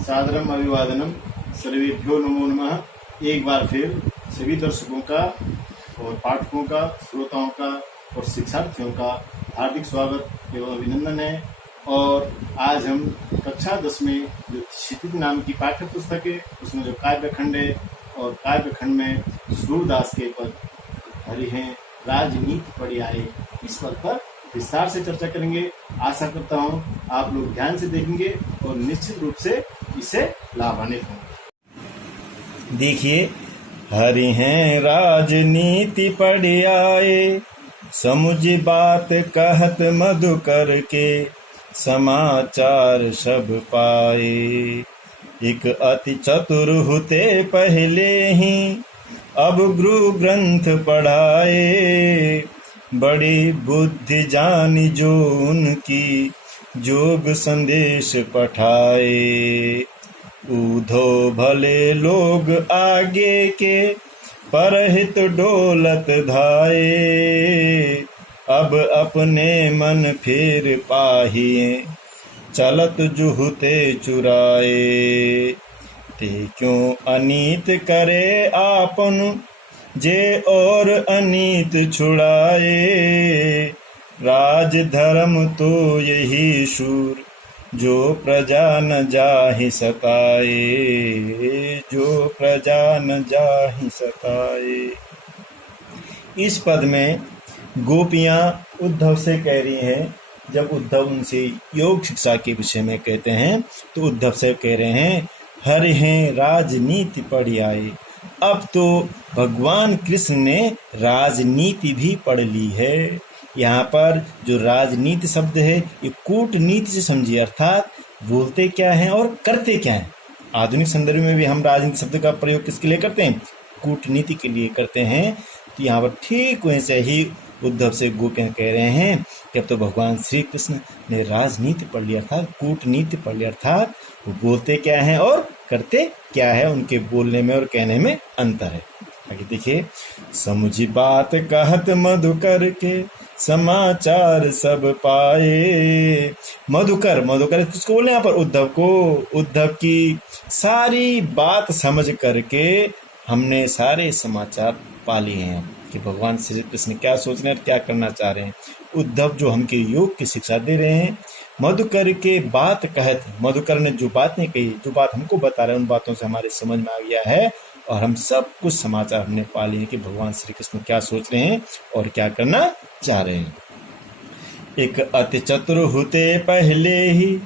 सादरम अभिवादनम सर्वेभ्यो नमो नमः। एक बार फिर सभी दर्शकों का और पाठकों का, श्रोताओं का और शिक्षार्थियों का हार्दिक स्वागत एवं अभिनंदन है। और आज हम कक्षा 10 में जो क्षितिज नाम की पाठ्य पुस्तक है उसमें जो काव्यखंड है और काव्यखंड में सूरदास के पद हरि हैं राजनीति पड़ी आए, इस पद पर विस्तार से चर्चा करेंगे। आशा करता हूँ आप लोग ध्यान से देखेंगे और निश्चित रूप से इससे लाभान्वित होंगे। देखिए, हरि हैं राजनीति पड़ आए, समुझ बात कहत मधुकर के, समाचार सब पाए। एक अति चतुर हुते पहले ही, अब गुरु ग्रंथ पढ़ाए। बड़ी बुद्धि जानी जो उनकी, जोग संदेश पठाए। ऊधो भले लोग आगे के, परहित डोलत धाये। अब अपने मन फेर पाहिए, चलत जुहुते चुराए। ते क्यों अनीत करे आपन, जे और अनीत छुड़ाए। राज धर्म तो यही शूर, जो प्रजा न जाहि सताए। जो प्रजा न जाहि सताए। इस पद में गोपियां उद्धव से कह रही हैं, जब उद्धव उनसे योग शिक्षा के विषय में कहते हैं तो उद्धव से कह रहे हैं हरि हैं राजनीति पढ़ आए। अब तो भगवान कृष्ण ने राजनीति भी पढ़ ली है। यहाँ पर जो राजनीति शब्द है ये कूटनीति से समझिए, अर्थात बोलते क्या हैं और करते क्या हैं। आधुनिक संदर्भ में भी हम राजनीति शब्द का प्रयोग किसके लिए करते हैं? कूटनीति के लिए करते हैं। तो यहाँ पर ठीक वैसे ही उद्धव से गोपियाँ कह रहे हैं कि अब तो भगवान श्री कृष्ण ने राजनीति पढ़ लिया, अर्थात कूटनीति पढ़ लिया, अर्थात वो बोलते क्या हैं और करते क्या है, उनके बोलने में और कहने में अंतर है। आगे देखिए, समुझी बात कहत मधुकर के, समाचार सब पाए। मधुकर किसको बोले यहाँ पर? उद्धव को। उद्धव की सारी बात समझ करके हमने सारे समाचार पा लिए हैं कि भगवान श्री कृष्ण क्या सोच रहे हैं और क्या करना चाह रहे हैं। उद्धव जो हमके योग की शिक्षा दे रहे हैं। मधुकर के बात कहत, मधुकर ने जो बातें कही, जो बात हमको बता रहे हैं, उन बातों से हमारे समझ में आ गया है और हम सब कुछ समाचार हमने पा लिए कि भगवान श्री कृष्ण क्या सोच रहे हैं और क्या करना चाह रहे हैं। एक अति चतुर हुते पहले ही,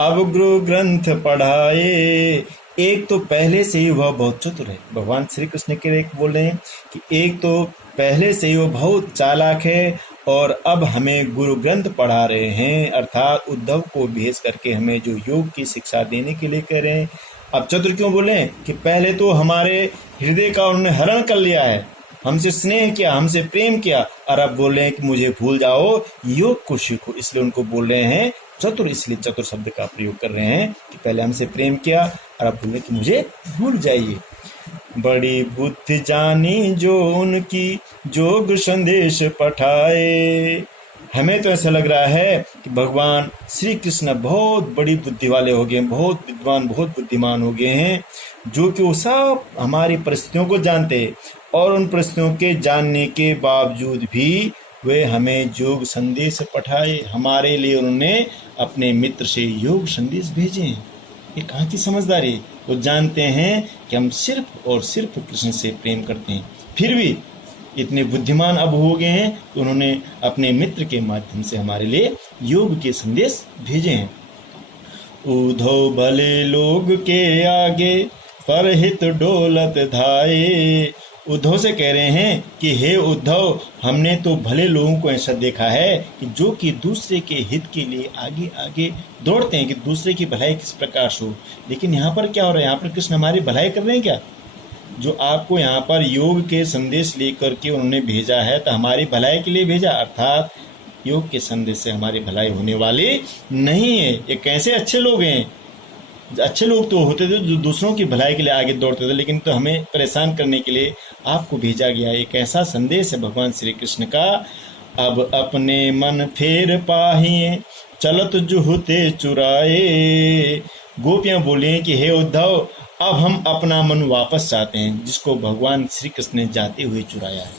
अब गुरु ग्रंथ पढ़ाए। एक तो पहले से ही वह बहुत चतुर है। भगवान श्री कृष्ण के लिए बोल रहे हैं कि एक तो पहले से ही वो बहुत चालाक है और अब हमें गुरु ग्रंथ पढ़ा रहे हैं, अर्थात उद्धव को भेज करके हमें जो योग की शिक्षा देने के लिए कह रहे हैं। अब चतुर क्यों बोले कि पहले तो हमारे हृदय का उन्होंने हरण कर लिया है, हमसे स्नेह किया, हमसे प्रेम किया, और अब बोल रहे हैं कि मुझे भूल जाओ, योग को सीखो। इसलिए उनको बोल रहे हैं चतुर, इसलिए चतुर शब्द का प्रयोग कर रहे हैं कि पहले हमसे प्रेम किया और अब बोले कि मुझे भूल जाइए। बड़ी बुद्धि जानी जो उनकी, जोग संदेश पठाए। हमें तो ऐसा लग रहा है कि भगवान श्री कृष्ण बहुत बड़ी बुद्धि वाले हो गए, बहुत विद्वान, बहुत बुद्धिमान हो गए हैं, जो कि वो सब हमारी परिस्थितियों को जानते हैं और उन परिस्थितियों के जानने के बावजूद भी वे हमें योग संदेश पठाए। हमारे लिए उन्होंने अपने मित्र से योग संदेश भेजे हैं। ये कहाँ की समझदारी? वो जानते हैं कि हम सिर्फ और सिर्फ कृष्ण से प्रेम करते हैं, फिर भी इतने बुद्धिमान अब हो गए हैं तो उन्होंने अपने मित्र के माध्यम से हमारे लिए योग के संदेश भेजे हैं। ऊधो भले लोग के आगे, परहित डोलत धाये। उद्धव से कह रहे हैं कि हे उद्धव, हमने तो भले लोगों को ऐसा देखा है कि जो कि दूसरे के हित के लिए आगे आगे दौड़ते हैं कि दूसरे की भलाई किस प्रकार से हो। लेकिन यहाँ पर क्या हो रहा है? यहाँ पर कृष्ण हमारी भलाई कर रहे हैं क्या? जो आपको यहाँ पर योग के संदेश लेकर के उन्होंने भेजा है तो हमारी भलाई के लिए भेजा, अर्थात योग के संदेश से हमारी भलाई होने वाली नहीं है। ये कैसे अच्छे लोग हैं? अच्छे लोग तो होते थे जो दूसरों की भलाई के लिए आगे दौड़ते थे, लेकिन तो हमें परेशान करने के लिए आपको भेजा गया। एक ऐसा संदेश है भगवान श्री कृष्ण का। अब अपने मन फेर पाहिए, चलत जुहुते चुराए। गोपियां बोली कि हे उद्धव, अब हम अपना मन वापस चाहते हैं, जिसको भगवान श्री कृष्ण ने जाते हुए चुराया है।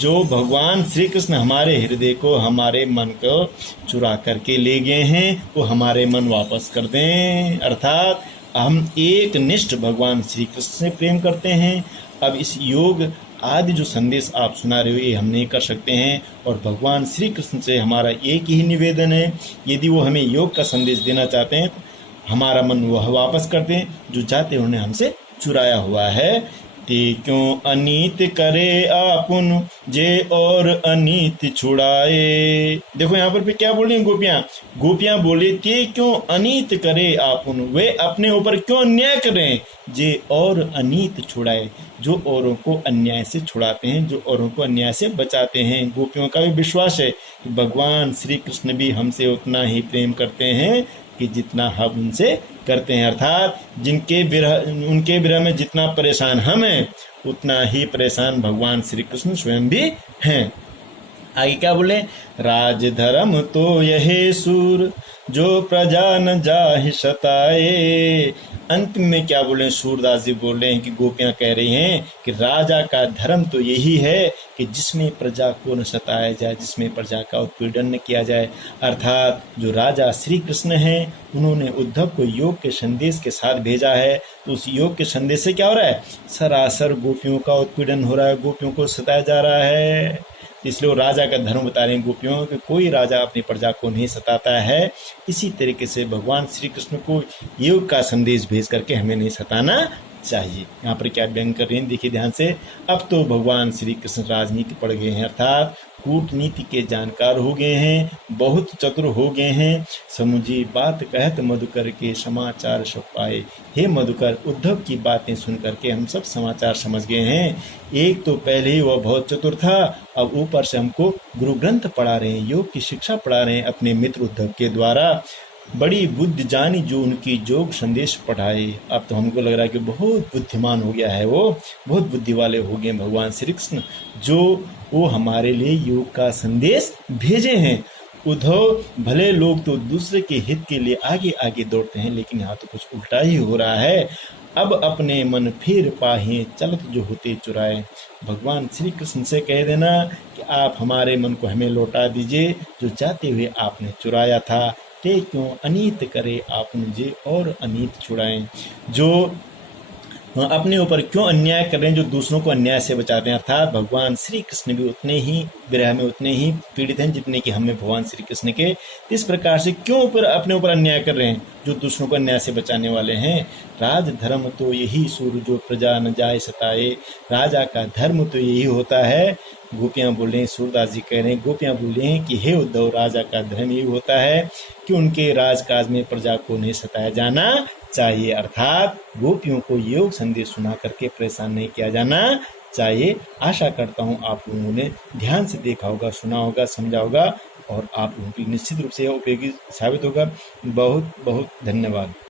जो भगवान श्री कृष्ण हमारे हृदय को, हमारे मन को चुरा करके ले गए हैं, वो हमारे मन वापस कर दें। अर्थात हम एक निष्ठ भगवान श्री कृष्ण से प्रेम करते हैं। अब इस योग आदि जो संदेश आप सुना रहे हो, ये हम नहीं कर सकते हैं, और भगवान श्री कृष्ण से हमारा एक ही निवेदन है, यदि वो हमें योग का संदेश देना चाहते हैं तो हमारा मन वह वापस कर दें जो जाते उन्हें हमसे चुराया हुआ है। ते क्यों अनीत करे आपुन, जे और अनीत छुड़ाए। देखो यहाँ पर क्या बोल रही हैं गोपियां। गोपियां बोले ते क्यों अनीत करे आपुन, वे अपने ऊपर क्यों अन्याय करें, जे और अनीत छुड़ाए, जो औरों को अन्याय से छुड़ाते हैं, जो औरों को अन्याय से बचाते हैं। गोपियों का भी विश्वास है कि भगवान श्री कृष्ण भी हमसे उतना ही प्रेम करते हैं कि जितना हम उनसे करते हैं। अर्थात उनके विरह में जितना परेशान हम हैं, उतना ही परेशान भगवान श्री कृष्ण स्वयं भी हैं। आगे क्या बोले, राज धर्म तो यही सूर, जो प्रजा न जाहि सताए। अंत में क्या बोले, सूरदास जी बोल रहे हैं कि गोपियां कह रही हैं कि राजा का धर्म तो यही है कि जिसमें प्रजा को न सताया जाए, जिसमें प्रजा का उत्पीड़न न किया जाए। अर्थात जो राजा श्री कृष्ण हैं, उन्होंने उद्धव को योग के संदेश के साथ भेजा है, तो उस योग के संदेश से क्या हो रहा है, सरासर गोपियों का उत्पीड़न हो रहा है, गोपियों को सताया जा रहा है। इसलिए वो राजा का धर्म बता रहे हैं गोपियों कि कोई राजा अपनी प्रजा को नहीं सताता है। इसी तरीके से भगवान श्री कृष्ण को योग का संदेश भेज करके हमें नहीं सताना चाहिए। यहाँ पर क्या व्यंग कर रहे हैं, देखिए ध्यान से। अब तो भगवान श्री कृष्ण राजनीति पढ़ गए हैं, अर्थात कूटनीति के जानकार हो गए हैं, बहुत चतुर हो गए हैं। समुझी बात कहत मधुकर के समाचार सब पाए। हे मधुकर, उद्धव की बातें सुन करके हम सब समाचार समझ गए हैं। एक तो पहले ही वह बहुत चतुर था, अब ऊपर से हमको गुरु ग्रंथ पढ़ा रहे हैं, योग की शिक्षा पढ़ा रहे हैं अपने मित्र उद्धव के द्वारा। बड़ी बुद्धि जानी जो उनकी जोग संदेश पढ़ाए। अब तो हमको लग रहा है कि बहुत बुद्धिमान हो गया है, वो बहुत बुद्धि वाले हो गए भगवान श्री कृष्ण, जो वो हमारे लिए योग का संदेश भेजे हैं। उद्धव, भले लोग तो दूसरे के हित के लिए आगे आगे दौड़ते हैं, लेकिन यहाँ तो कुछ उल्टा ही हो रहा है। अब अपने मन फिर पाहे, चलत जो होते चुराए। भगवान श्री कृष्ण से कह देना कि आप हमारे मन को हमें लौटा दीजिए, जो जाते हुए आपने चुराया था। ते क्यों अनीत करे आप मुझे और अनीत छुड़ाएं। जो अपने ऊपर क्यों अन्याय कर रहे हैं, जो दूसरों को अन्याय से बचाते हैं। अर्थात भगवान श्री कृष्ण भी उतने ही विरह में उतने ही पीड़ित हैं जितने कि हमें भगवान श्री कृष्ण के। इस प्रकार से क्यों अपने ऊपर अन्याय कर रहे हैं, जो दूसरों को अन्याय से बचाने वाले हैं। राज धर्म तो यही सूर, जो प्रजा न जाए सताए। राजा का धर्म तो यही होता है। गोपियां बोले, सूरदास जी कह रहे हैं, गोपियां बोले कि हे उद्धव, राजा का धर्म यही होता है कि उनके राजकाज में प्रजा को नहीं सताया जाना चाहिए। अर्थात गोपियों को योग संदेश सुना करके परेशान नहीं किया जाना चाहिए। आशा करता हूँ आप लोगों ने ध्यान से देखा होगा, सुना होगा, समझा होगा, और आप लोगों के लिए निश्चित रूप से उपयोगी साबित होगा। बहुत बहुत धन्यवाद।